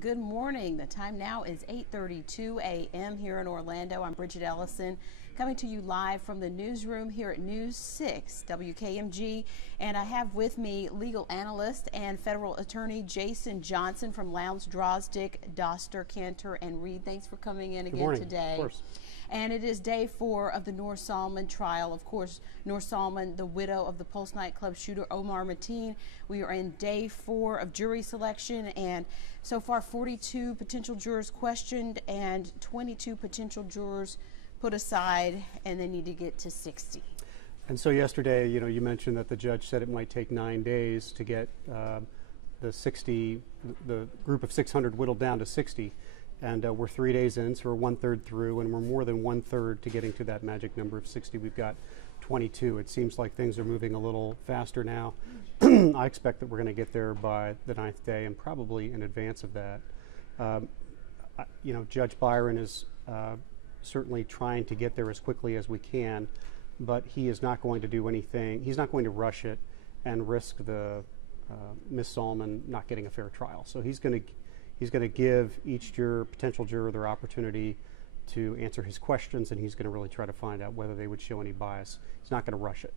Good morning. The time now is 8:32 a.m. here in Orlando. I'm Bridget Ellison, coming to you live from the newsroom here at News 6 WKMG, and I have with me legal analyst and federal attorney Jason Johnson from Lowndes, Drosdick, Doster, Cantor, and Reed. Thanks for coming in again today. Of course. And it is day 4 of the Noor Salman trial. Of course, Noor Salman, the widow of the Pulse nightclub shooter Omar Mateen. We are in day 4 of jury selection, and so far 42 potential jurors questioned and 22 potential jurors put aside, and they need to get to 60. And so yesterday, you mentioned that the judge said it might take 9 days to get the group of 600 whittled down to 60. And we're 3 days in, so we're 1/3 through, and we're more than 1/3 to getting to that magic number of 60. We've got 22. It seems like things are moving a little faster now. I expect that we're going to get there by the 9th day, and probably in advance of that. Judge Byron is certainly trying to get there as quickly as we can, but he is not going to do anything. He's not going to rush it and risk the Miss Salman not getting a fair trial. So he's going to give each potential juror their opportunity to answer his questions, and he's going to really try to find out whether they would show any bias. He's not going to rush it.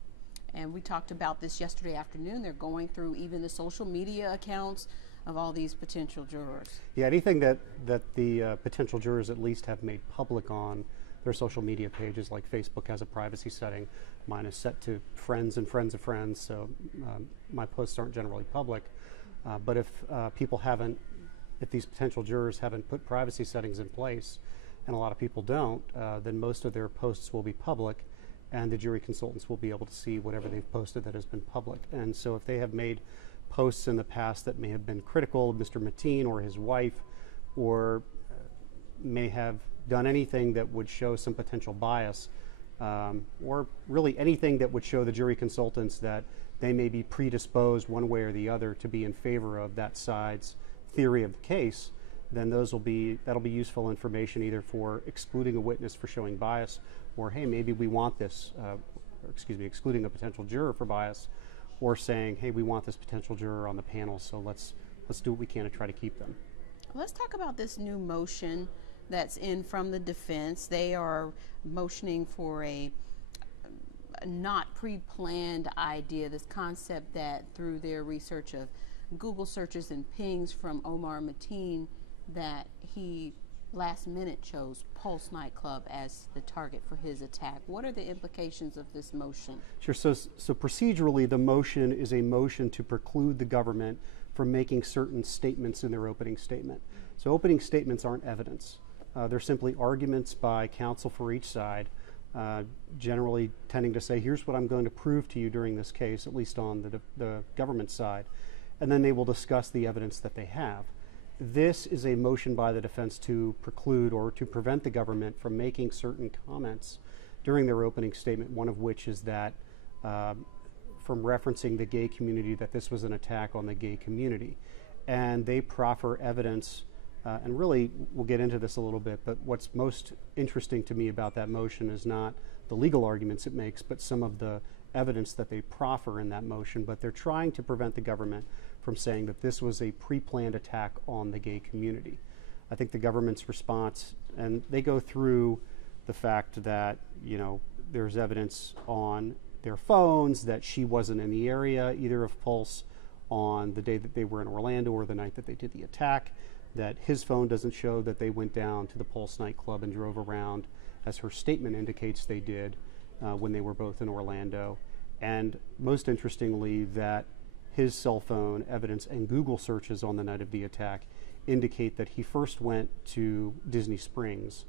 And we talked about this yesterday afternoon. They're going through even the social media accounts of all these potential jurors. Yeah, anything that the potential jurors at least have made public on their social media pages, like Facebook has a privacy setting. Mine is set to friends and friends of friends, so my posts aren't generally public. But if if these potential jurors haven't put privacy settings in place, and a lot of people don't, then most of their posts will be public, and the jury consultants will be able to see whatever they've posted that has been public. And so if they have made posts in the past that may have been critical of Mr. Mateen or his wife, or may have done anything that would show some potential bias, or really anything that would show the jury consultants that they may be predisposed one way or the other to be in favor of that side's theory of the case, then that'll be useful information either for excluding a witness for showing bias, or hey, maybe we want this, excluding a potential juror for bias, or saying, hey, we want this potential juror on the panel, so let's do what we can to try to keep them. Let's talk about this new motion that's in from the defense. They are motioning for a not pre-planned idea, this concept that through their research of Google searches and pings from Omar Mateen, that he last minute chose Pulse nightclub as the target for his attack. What are the implications of this motion? Sure. So procedurally, the motion is a motion to preclude the government from making certain statements in their opening statement. So opening statements aren't evidence. They're simply arguments by counsel for each side, generally tending to say, here's what I'm going to prove to you during this case, at least on the government side. And then they will discuss the evidence that they have. This is a motion by the defense to preclude or to prevent the government from making certain comments during their opening statement, one of which is that from referencing the gay community, that this was an attack on the gay community. And they proffer evidence, and really we'll get into this a little bit, but what's most interesting to me about that motion is not the legal arguments it makes, but some of the evidence that they proffer in that motion. But they're trying to prevent the government from saying that this was a pre-planned attack on the gay community. I think the government's response, and they go through the fact that, there's evidence on their phones that she wasn't in the area, either of Pulse, on the day that they were in Orlando or the night that they did the attack, that his phone doesn't show that they went down to the Pulse nightclub and drove around, as her statement indicates they did, when they were both in Orlando. And most interestingly, that his cell phone evidence and Google searches on the night of the attack indicate that he first went to Disney Springs,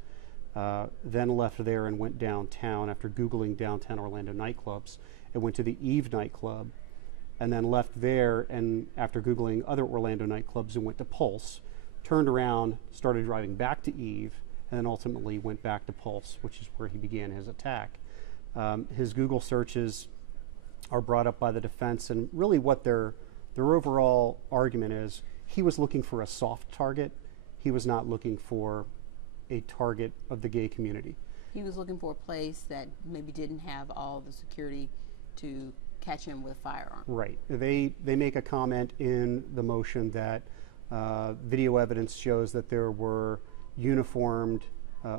then left there and went downtown after Googling downtown Orlando nightclubs, and went to the Eve nightclub, and then left there and after Googling other Orlando nightclubs and went to Pulse, turned around, started driving back to Eve, and then ultimately went back to Pulse, which is where he began his attack. His Google searches are brought up by the defense, and really what their overall argument is, he was looking for a soft target. He was not looking for a target of the gay community. He was looking for a place that maybe didn't have all the security to catch him with a firearm. Right. They make a comment in the motion that Video evidence shows that there were uniformed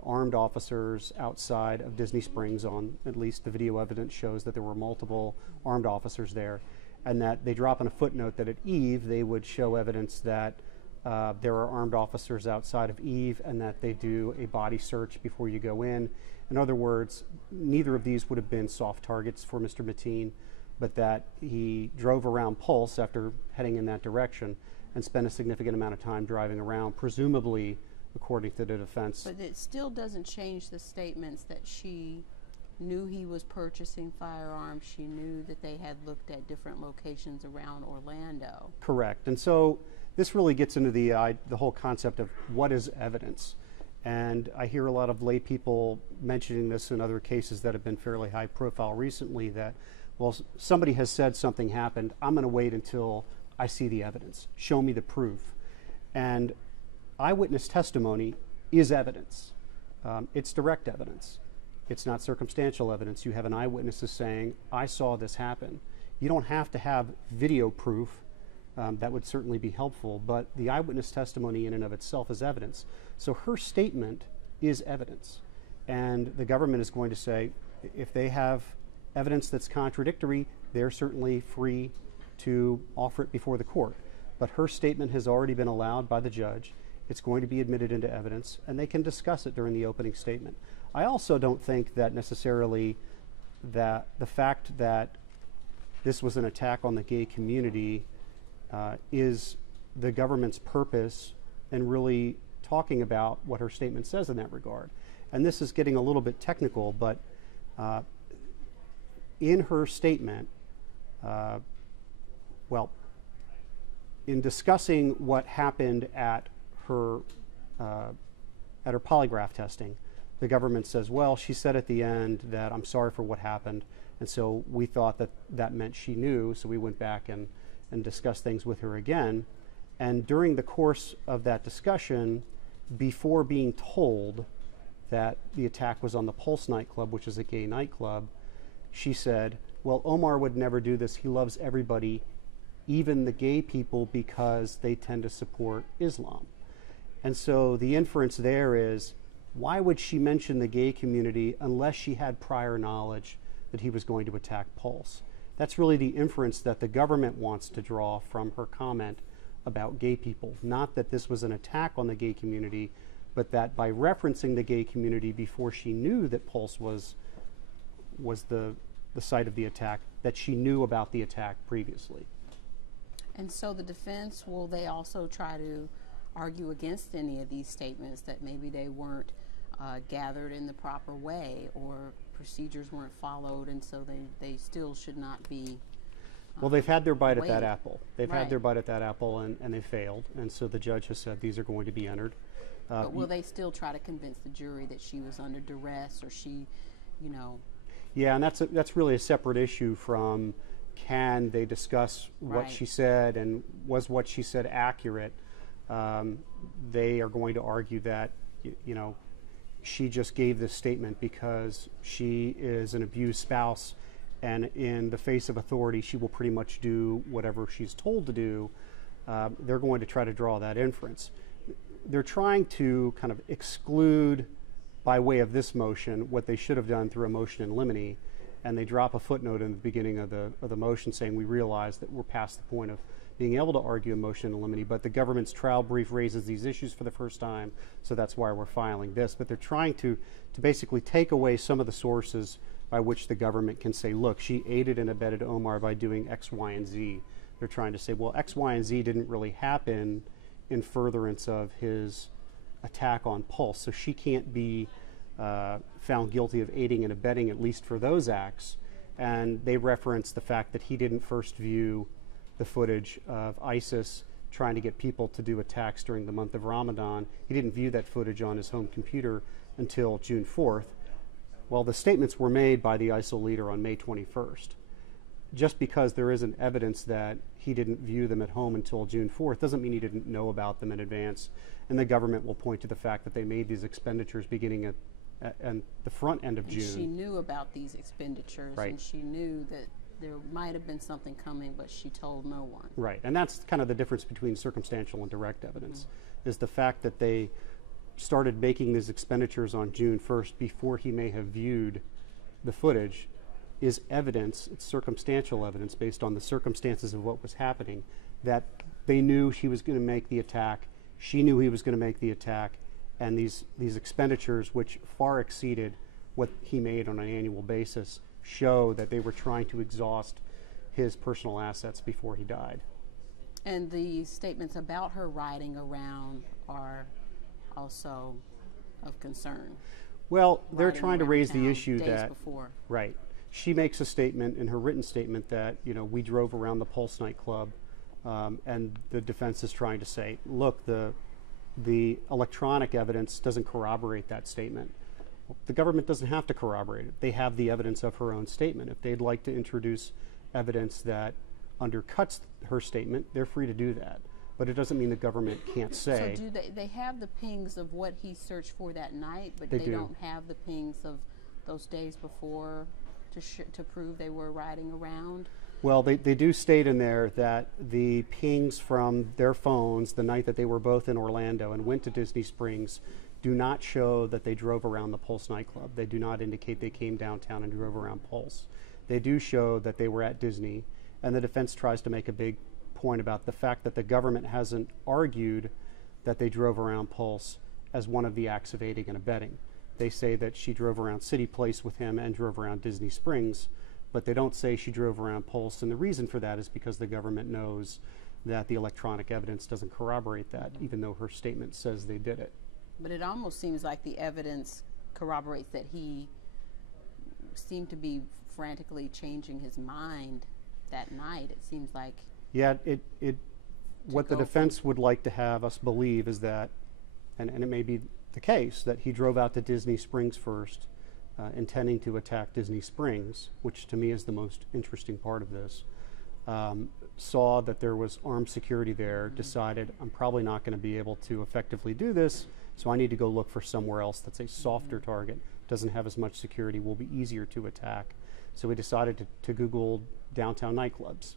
armed officers outside of Disney Springs. On at least the video evidence shows that there were multiple armed officers there, and that they drop in a footnote that at Eve they would show evidence that there are armed officers outside of Eve and that they do a body search before you go in. In other words, neither of these would have been soft targets for Mr. Mateen, but that he drove around Pulse after heading in that direction and spent a significant amount of time driving around, presumably according to the defense. But it still doesn't change the statements that she knew he was purchasing firearms. She knew that they had looked at different locations around Orlando. Correct. And so this really gets into the whole concept of what is evidence. And I hear a lot of lay people mentioning this in other cases that have been fairly high profile recently, that, well, somebody has said something happened. I'm going to wait until I see the evidence. Show me the proof. And eyewitness testimony is evidence. It's direct evidence. It's not circumstantial evidence. You have an eyewitness is saying, I saw this happen. You don't have to have video proof. That would certainly be helpful, but the eyewitness testimony in and of itself is evidence. So her statement is evidence. And the government is going to say, if they have evidence that's contradictory, they're certainly free to offer it before the court. But her statement has already been allowed by the judge. It's going to be admitted into evidence, and they can discuss it during the opening statement. I also don't think that necessarily that the fact that this was an attack on the gay community is the government's purpose in really talking about what her statement says in that regard. And this is getting a little bit technical, but in her statement, in discussing what happened at her polygraph testing, the government says, well, she said at the end that I'm sorry for what happened, and so we thought that that meant she knew, so we went back and discussed things with her again. And during the course of that discussion, before being told that the attack was on the Pulse nightclub, which is a gay nightclub, she said, well, Omar would never do this. He loves everybody, even the gay people, because they tend to support Islam. And so the inference there is, why would she mention the gay community unless she had prior knowledge that he was going to attack Pulse? That's really the inference that the government wants to draw from her comment about gay people. Not that this was an attack on the gay community, but that by referencing the gay community before she knew that Pulse was the site of the attack, that she knew about the attack previously. And so the defense, will they also try to argue against any of these statements, that maybe they weren't gathered in the proper way, or procedures weren't followed, and so they still should not be well, they've had their bite weighed. at that apple. They've Right. had their bite at that apple, and they failed. And so the judge has said these are going to be entered. But will they still try to convince the jury that she was under duress, or she, you know? Yeah, and that's really a separate issue from, can they discuss what Right. she said, and was what she said accurate? They are going to argue that, she just gave this statement because she is an abused spouse, and in the face of authority, she will pretty much do whatever she's told to do. They're going to try to draw that inference. They're trying to kind of exclude, by way of this motion, what they should have done through a motion in limine, and they drop a footnote in the beginning of the motion saying, we realize that we're past the point of being able to argue a motion in limine, but the government's trial brief raises these issues for the first time, so that's why we're filing this. But they're trying to basically take away some of the sources by which the government can say, look, she aided and abetted Omar by doing X, Y, and Z. They're trying to say, well, X, Y, and Z didn't really happen in furtherance of his attack on Pulse, so she can't be found guilty of aiding and abetting, at least for those acts. And they reference the fact that he didn't first view the footage of ISIS trying to get people to do attacks during the month of Ramadan. He didn't view that footage on his home computer until June 4th. Well, the statements were made by the ISIL leader on May 21st. Just because there isn't evidence that he didn't view them at home until June 4th doesn't mean he didn't know about them in advance. And the government will point to the fact that they made these expenditures beginning at the front end of June. She knew about these expenditures, Right. and she knew that there might have been something coming, but she told no one. Right, and that's kind of the difference between circumstantial and direct evidence, is the fact that they started making these expenditures on June 1st before he may have viewed the footage is evidence, it's circumstantial evidence based on the circumstances of what was happening, that they knew he was going to make the attack, she knew he was going to make the attack, and these expenditures, which far exceeded what he made on an annual basis, show that they were trying to exhaust his personal assets before he died. And the statements about her riding around are also of concern. Well, they're Riding trying to around raise the town issue days that, before. right, she makes a statement in her written statement that, you know, we drove around the Pulse nightclub, and the defense is trying to say, look, the electronic evidence doesn't corroborate that statement. The government doesn't have to corroborate it. They have the evidence of her own statement. If they'd like to introduce evidence that undercuts her statement, they're free to do that. But it doesn't mean the government can't say. So do they have the pings of what he searched for that night, but They they do. don't have the pings of those days before to prove they were riding around? Well, they do state in there that the pings from their phones the night that they were both in Orlando and went to Disney Springs do not show that they drove around the Pulse nightclub. They do not indicate they came downtown and drove around Pulse. They do show that they were at Disney, and the defense tries to make a big point about the fact that the government hasn't argued that they drove around Pulse as one of the acts of aiding and abetting. They say that she drove around City Place with him and drove around Disney Springs, but they don't say she drove around Pulse, and the reason for that is because the government knows that the electronic evidence doesn't corroborate that, even though her statement says they did it. But it almost seems like the evidence corroborates that he seemed to be frantically changing his mind that night. It seems like. Yeah, what the defense would like to have us believe is that, and it may be the case, that he drove out to Disney Springs first, intending to attack Disney Springs, which to me is the most interesting part of this, saw that there was armed security there, decided I'm probably not going to be able to effectively do this, so I need to go look for somewhere else that's a softer target, doesn't have as much security, will be easier to attack. So he decided to Google downtown nightclubs.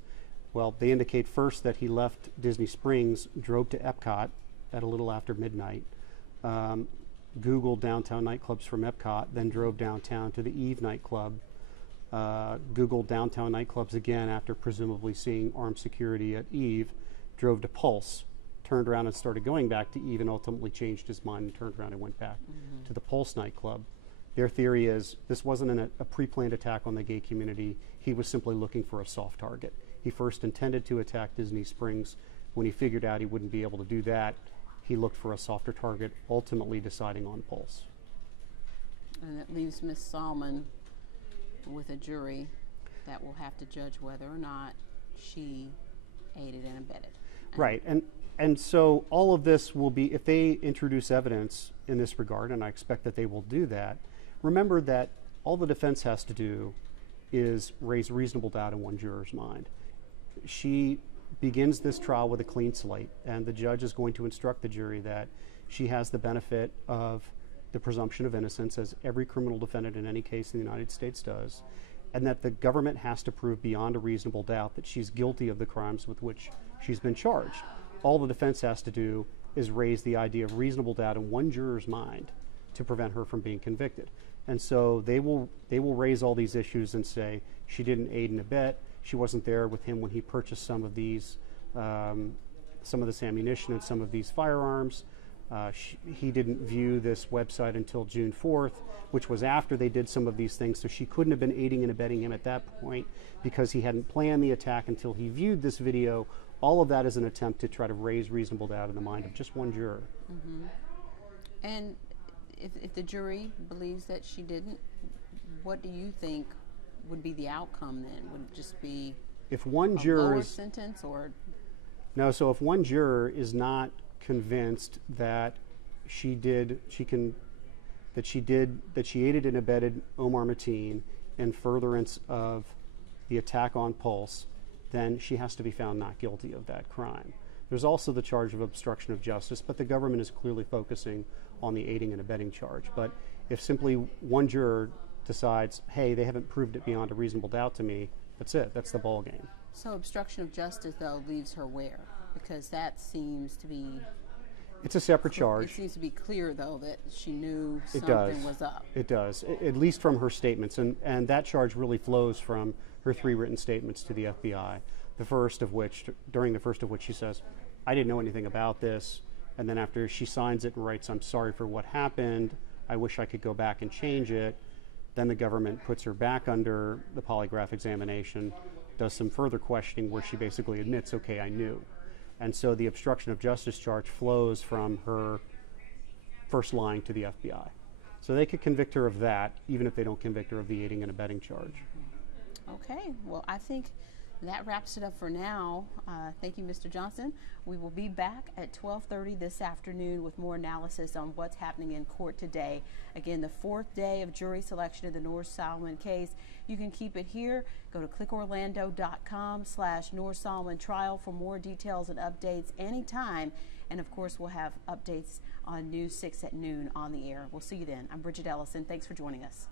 Well, they indicate first that he left Disney Springs, drove to Epcot at a little after midnight, Googled downtown nightclubs from Epcot, then drove downtown to the Eve nightclub, Googled downtown nightclubs again after presumably seeing armed security at Eve, drove to Pulse, turned around and started going back to Eve, and ultimately changed his mind and turned around and went back to the Pulse nightclub. Their theory is this wasn't a pre-planned attack on the gay community. He was simply looking for a soft target. He first intended to attack Disney Springs. When he figured out he wouldn't be able to do that, he looked for a softer target, ultimately deciding on Pulse. And it leaves Ms. Salman with a jury that will have to judge whether or not she aided and abetted. Right, and so all of this will be, if they introduce evidence in this regard, and I expect that they will do that, remember that all the defense has to do is raise reasonable doubt in one juror's mind. She begins this trial with a clean slate, and the judge is going to instruct the jury that she has the benefit of the presumption of innocence, as every criminal defendant in any case in the United States does, and that the government has to prove beyond a reasonable doubt that she's guilty of the crimes with which she's been charged. All the defense has to do is raise the idea of reasonable doubt in one juror's mind to prevent her from being convicted. And so they will raise all these issues and say she didn't aid and abet, she wasn't there with him when he purchased some of this ammunition and some of these firearms. He didn't view this website until June 4th, which was after they did some of these things, so she couldn't have been aiding and abetting him at that point because he hadn't planned the attack until he viewed this video. All of that is an attempt to try to raise reasonable doubt in the mind of just one juror. Mm-hmm. And if the jury believes that she didn't, what do you think would be the outcome then? Would it just be if one a juror lower sentence, or? No, so if one juror is not convinced that she aided and abetted Omar Mateen in furtherance of the attack on Pulse, then she has to be found not guilty of that crime. There's also the charge of obstruction of justice, but the government is clearly focusing on the aiding and abetting charge. But if simply one juror decides, hey, they haven't proved it beyond a reasonable doubt to me, That's it. That's the ball game. So obstruction of justice, though, leaves her where? Because that seems to be... It's a separate charge. It seems to be clear, though, that she knew It something was up. It does, at least from her statements. And that charge really flows from her 3 written statements to the FBI. During the first of which she says, I didn't know anything about this. And then after she signs it and writes, I'm sorry for what happened, I wish I could go back and change it. Then the government puts her back under the polygraph examination, does some further questioning where she basically admits, okay, I knew. And so the obstruction of justice charge flows from her first lying to the FBI. So they could convict her of that, even if they don't convict her of the aiding and abetting charge. Okay, well, I think that wraps it up for now. Thank you, Mr. Johnson. We will be back at 12:30 this afternoon with more analysis on what's happening in court today. Again, the 4th day of jury selection of the Noor Salman case. You can keep it here. Go to clickorlando.com/Noor Salman trial for more details and updates anytime. And of course, we'll have updates on News 6 at noon on the air. We'll see you then. I'm Bridget Ellison. Thanks for joining us.